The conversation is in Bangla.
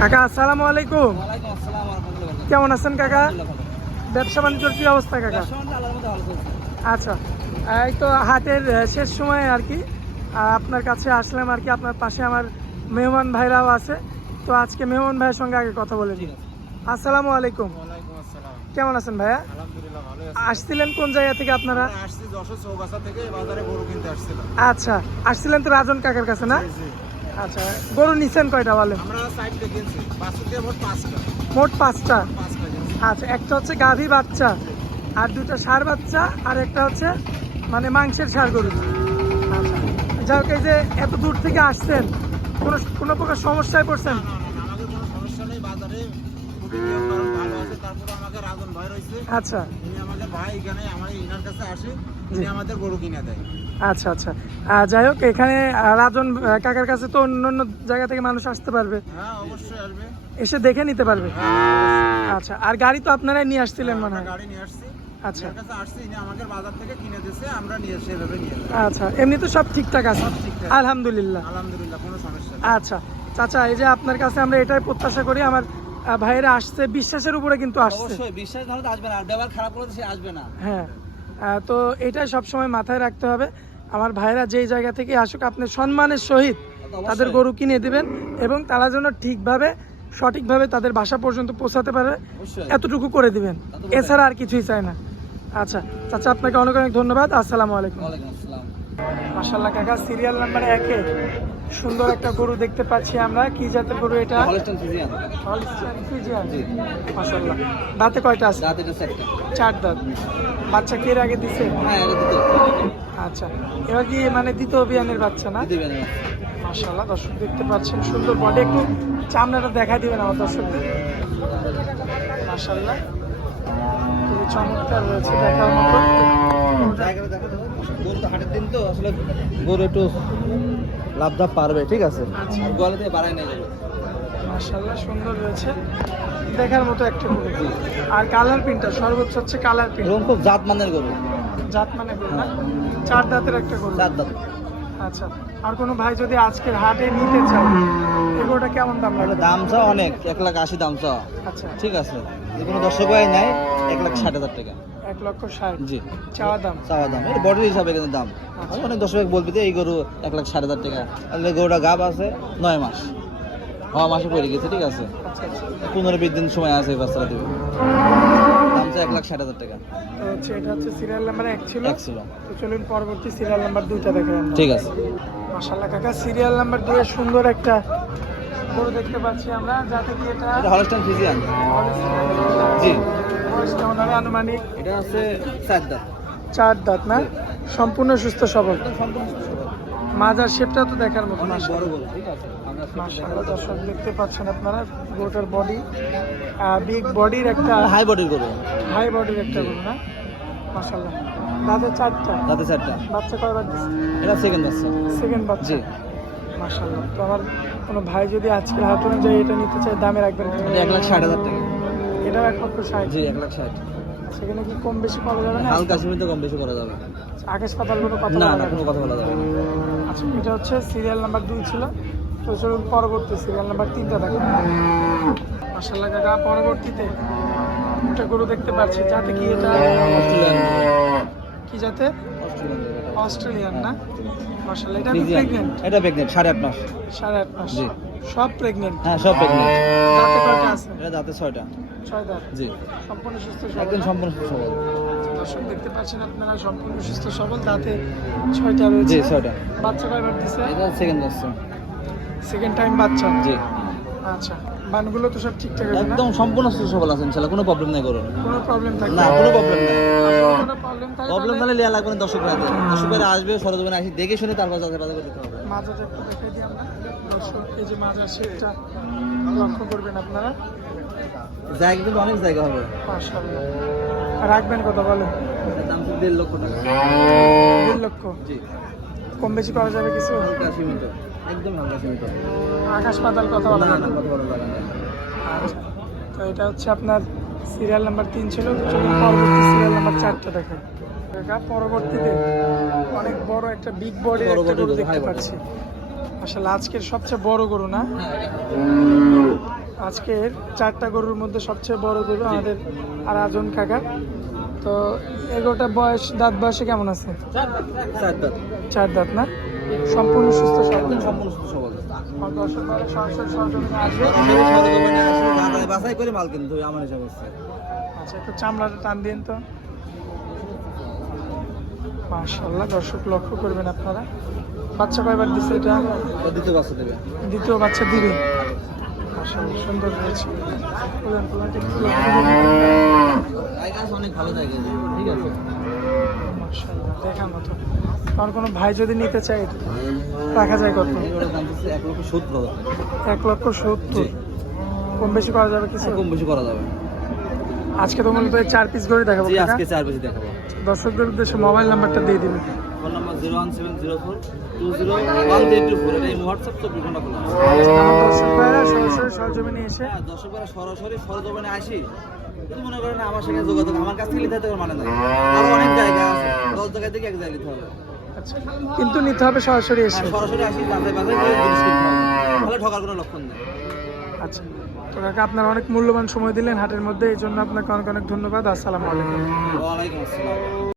কাকা আসসালামু আলাইকুম। ওয়ালাইকুম আসসালাম ওয়া রাহমাতুল্লাহি ওয়া বারাকাতুহু। কেমন আছেন কাকা? আলহামদুলিল্লাহ। ব্যবসা বাণিজ্যের কি অবস্থা কাকা? ব্যবসা বাণিজ্য আল্লাহর মধ্যে ভালো চলছে। আচ্ছা, এই তো হাটের শেষ সময় আর কি আপনার কাছে আসলাম আর কি। আপনার পাশে আমার মেহমান ভাইরাও আছে, তো আজকে মেহমান ভাইয়ের সঙ্গে আগে কথা বলে নিই। আসসালামু আলাইকুম। ওয়ালাইকুম আসসালাম। কেমন আছেন ভাইয়া? আলহামদুলিল্লাহ ভালো আছি। আসছিলেন কোন জায়গা থেকে আপনারা? আমরা আসছি যশোর চৌগাছা থেকে এই বাজারে গরু কিনতে আসছিলাম। আচ্ছা, আসছিলেন তো রাজন কাকার কাছে না? জি, জি। আচ্ছা, গরু নিছেন কয়টা বলেন? আমরা সাইডে কিনছি। বাছুর মোট 5টা। মোট 5টা। 5টা কিনছি। আচ্ছা, একটা হচ্ছে গাভী বাচ্চা, আর দুটা ষাঁড় বাচ্চা, আর একটা হচ্ছে মানে মাংসের ষাঁড় গরু। আচ্ছা, যাই হোক, এই যে এত দূর থেকে আসছেন, কোনো প্রকার সমস্যায় পড়ছেন? না, না, না, আমাদের কোনো সমস্যা নেই। বাজারে খুবই নিয়ম কানুন ভালো আছে। তারপরে আমাকে রাজন ভাই রয়েছে। আচ্ছা তিনি আমাদের ভাই, এখানে আমার ইনার কাছে আসে, জি। তিনি আমাদের গরু কিনে দেয়। আচ্ছা আচ্ছা, যাই হোক, এখানে রাজন কাকার কাছে তো অন্য অন্য জায়গা থেকে মানুষ আসতে পারবে, হ্যাঁ, অবশ্যই আসবে। এসে দেখে নিতে পারবে। হ্যাঁ, আচ্ছা, আর গাড়ি তো আপনারাই নিয়ে আসছিলেন মনে আমরা হয়? গাড়ি নিয়ে আসছি। আচ্ছা এর কাছে আসছি, ইনি আমাদের বাজার থেকে কিনে দিয়েছে, আমরা নিয়ে সেভাবে নিয়ে যাই। আচ্ছা, এমনি তো সব ঠিকঠাক আছে? সব ঠিকঠাক। আলহামদুলিল্লাহ। আলহামদুলিল্লাহ, কোনো সমস্যা নেই। আচ্ছা চাচা, এই যে আপনার কাছে আমরা এটাই প্রত্যাশা করি, আমার ভাইয়েরা আসছে বিশ্বাসের উপরে কিন্তু আসছে। অবশ্যই বিশ্বাস না হলে তো আসবে না, আর ব্যবহার খারাপ করলে তো সে আসবে না। হ্যাঁ, তো এটাই সবসময় মাথায় রাখতে হবে। আমার ভাইরা যেই জায়গা থেকে আসুক, আপনি সম্মানের সহিত তাদের গরু কিনে দিবেন, এবং তারা যেন ঠিকভাবে সঠিকভাবে তাদের বাসা পর্যন্ত পৌঁছাতে পারে, অবশ্যই। এতটুকু করে দিবেন, তা তো বটেই। এছাড়া আর কিছুই চাই না। আচ্ছা চাচা, আপনাকে অনেক অনেক ধন্যবাদ। আসসালামু আলাইকুম। ওয়ালাইকুম আসসালাম। মাশাআল্লাহ কাকা, সিরিয়াল নাম্বার 1-এ সুন্দর একটা গরু দেখতে পাচ্ছি আমরা। কি জাতের গরু এটা? Holstein Friesian. Holstein Friesian. জি। মাশাআল্লাহ, দাঁতে কয়টা আছে? দাঁত এটা সেটটা। 4 দাঁত। বাচ্চা কি এর আগে দিছে? হ্যাঁ, এটা দিতে আচ্ছা, এবার কি মানে দ্বিতীয় অভিযানের বাচ্চা না? দিতে না। মাশাআল্লাহ, দর্শক দেখতে পাচ্ছেন সুন্দর বডি। একটু চামড়াটা দেখাই দিবেন আমার দর্শকদের। মাশাআল্লাহ, খুবই চমৎকার রয়েছে, দেখার মতো। জায়গাটা দেখো তো। গরু তো হাটের দিন তো আসলে গরু একটু লাভদাপ পারবে, ঠিক আছে। আচ্ছা। আর গোয়ালে থেকে বাড়াই নিয়ে যাবে। মাশাআল্লাহ, সুন্দর রয়েছে, দেখার মতো একটা গরু। আর কালার প্রিন্টটা সর্বোচ্চ হচ্ছে কালার প্রিন্ট। এরকম খুব জাত মানের গরু। জাত মানে গরু না? 4 দাঁতের একটা গরু। জাত দাঁত। আচ্ছা, আর কোনো ভাই যদি আজকের হাটে নিতে চায়, এই গরুটা কেমন দাম লাগবে? দাম চা অনেক, 1,80,000 দাম চা। আচ্ছা, ঠিক আছে, যে কোনো দর্শক ভাই নাই 1,60,000 টাকা। 1,60,000 জি, চাওয়া দাম। চাওয়া দাম এই বডির হিসাবে কিন্তু দাম। আচ্ছা। অনেক দর্শক বলবি যে এই গরু 1,60,000 টাকা, তাহলে গরুটা গাব আছে 9 মাস, হওয়া মাসে পড়ে গেছে, ঠিক আছে। আচ্ছা আচ্ছা, 15-20 দিন সময় আছে এই বাচ্চাটা দেবে। দাম চা 1,60,000 টাকা। তো হচ্ছে এটা হচ্ছে সিরিয়াল নাম্বার 1 ছিল। এক ছিল। তো চলুন পরবর্তী সিরিয়াল নাম্বার 2টা দেখাই আমরা। ঠিক আছে। মাশাআল্লাহ কাকা, সিরিয়াল নাম্বার 2 এ সুন্দর একটা গরু দেখতে পাচ্ছি আমরা, যাতে কি এটা এটা হলস্টাইন ফ্রিজিয়ান। জি। বয়স কেমন হবে আনুমানিক? এটা আছে 4 দাঁত। 4 দাঁত না? সম্পূর্ণ সুস্থ সবল। সম্পূর্ণ সুস্থ সবল। মাজার শেপটা তো দেখার মতো। অনেক বড় গরু, ঠিক আছে। আমরা মাশাআল্লাহ, দর্শক দেখতে পাচ্ছেন আপনারা গরুটার বডি, বিগ বডির একটা, হাই বডির গরু। হাই বডির একটা গরু না? মাশাআল্লাহ, দাঁতে 4টা। দাঁতে 4টা। বাচ্চা কয়বার দিচ্ছে? এটা সেকেন্ড বাচ্চা। সেকেন্ড বাচ্চা। জি। মাশাআল্লাহ, তো আমার কোনো ভাই যদি আজকের হাট অনুযায়ী এটা নিতে চায়, দামে রাখবেন কত? এটা 1,60,000 টাকা। এটা 1,60,000। জি, 1,60,000। সেখানে কি কম বেশি করা যাবে না? হালকা সীমিত কম বেশি করা যাবে। আকাশ পাতাল কোনো কথা না, বলা না, যাবে কোনো কথা বলা যাবে না। আচ্ছা, এটা হচ্ছে সিরিয়াল নাম্বার 2 ছিল। তো চলুন পরবর্তী সিরিয়াল নাম্বার 3টা দেখো। মাশাআল্লাহ কাকা, পরবর্তীতে একটা গরু দেখতে পাচ্ছি, যাতে কি এটা অস্ট্রেলিয়ান। কি জাতে? অস্ট্রেলিয়ান গরু এটা। অস্ট্রেলিয়ান না? মাশাআল্লাহ, এটা কি ফ্রিজিয়ান। প্রেগন্যান্ট? এটা প্রেগনেন্ট 8.5 মাস। 8.5 মাস। জি। সব প্রেগন্যান্ট? হ্যাঁ, সব প্রেগনেন্ট। দাঁতে কয়টা আছে? এটা দাঁতে 6টা। 6 দাঁত। জি। সম্পূর্ণ সুস্থ একদম সবল? সম্পূর্ণ সুস্থ সবল। দর্শক দেখতে পাচ্ছেন আপনারা, সম্পূর্ণ সুস্থ সবল, দাঁতে 6টা রয়েছে। জি, 6টা। বাচ্চা কয়বার দিছে? এটা সেকেন্ড বাচ্চা। সেকেন্ড টাইম বাচ্চা। জি। আচ্ছা, বানগুলো তো সব ঠিকঠাক আছে না? একদম সম্পূর্ণ সুস্থ সবল আছে ইনশাআল্লাহ, কোনো প্রবলেম নাই গরুর। কোনো প্রবলেম থাকবে না, কোনো প্রবলেম নাই। কোনো প্রবলেম থাকে প্রবলেম তাহলে লিয়া লাগবে না দর্শক ভাইদের। দর্শক ভাইরা আসবে, সরজমিনে আসি দেখে শুনে তারপর যাচাই বাছাই করতে হবে। মাজাটা একটু দেখে দিই আমরা। দর্শক, এই যে মাজার শেপটা লক্ষ্য করবেন আপনারা। জায়গা কিন্তু অনেক জায়গা হবে। মাশাআল্লাহ, রাখবেন কত বলেন? এটার দাম তো 1.5 লক্ষ টাকা। 2 লক্ষ। জি। কম বেশি করা যাবে কিছু? হালকা সীমিত, একদম হালকা সীমিত। আকাশ পাতাল কথা বলা না, যাবে না, না? কথা বলা যাবে না। আচ্ছা, তো এটা হচ্ছে আপনার সিরিয়াল নাম্বার 3 ছিল। তো চলুন পরবর্তী সিরিয়াল নাম্বার 4টা দেখেন। কাকা, পরবর্তীতে অনেক বড় একটা বিগ বডি বড় একটা body গরু গরু, দেখতে high body। পাচ্ছি। আসলে আজকের সবচেয়ে বড় গরু না? হ্যাঁ, আজকের 4টা গরুর মধ্যে সবচেয়ে বড় গরু আমাদের আরাজন কাকা। তো এগোটা বয়স দাঁত বয়সে কেমন আছে? 4 দাঁত না? সম্পূর্ণ সুস্থ সবল। সম্পূর্ণ সুস্থ সবল। আর দর্শক ভাইরা সরাসরি সরজমিনে আসবে। বাছাই করে মাল কিন্তু আমার হিসাব হচ্ছে। আচ্ছা, একটু চামড়াটা টান দিন তো। মাশাআল্লাহ, দর্শক লক্ষ্য করবেন আপনারা। বাচ্চা কয়বার দিচ্ছে এটা? দ্বিতীয় বাচ্চা দেবে। দ্বিতীয় বাচ্চা দিবে। মাশাআল্লাহ, সুন্দর হয়েছে। বলেন তোমাকে একটু লক্ষ্য করবেন। জায়গা আছে, অনেক ভালো জায়গা আছে, ঠিক আছে। মাশাআল্লাহ, দেখার মতো। আর কোনো ভাই যদি নিতে চায় রাখা যায় কত? এগুলোর দাম হচ্ছে 1,70,000। 1,70,000। কম বেশি করা যাবে কিছু? কম বেশি করা যাবে। আজকে তো মূলত এই 4 পিস করে দেখাবো। জি, আজকে 4 বেশি দেখাবো। দর্শকদের উদ্দেশ্যে মোবাইল নাম্বারটা দিয়ে দিবেন। Phone number 01704201324। এটা এই হোয়াটসঅ্যাপ তো বিভিন্ন খোলা আছে। আমার দর্শক ভাইরা সরাসরি সরজমিনে এসে হ্যাঁ, দর্শকরা সরাসরি সরজমিনে আসি। যদি মনে করেন আমার সঙ্গে যোগাযোগ, আমার কাছ থেকে নিতে হবে মানে নাই। আরো অনেক জায়গা আছে, 10 জায়গা থেকে 1 জায়গায় নিতে হবে। আচ্ছা, কিন্তু নিতে হবে সরাসরি এসে। হ্যাঁ, সরাসরি আসি, যাচাই বাছাই করে জিনিস কিনতে হবে। তাহলে ঠকার কোনো লক্ষণ নেই। আচ্ছা, তো কাকা আপনারা অনেক মূল্যবান সময় দিলেন হাটের মধ্যে, এই জন্য আপনাকে অনেক অনেক ধন্যবাদ। আসসালামু আলাইকুম। ওয়ালাইকুম আসসালাম।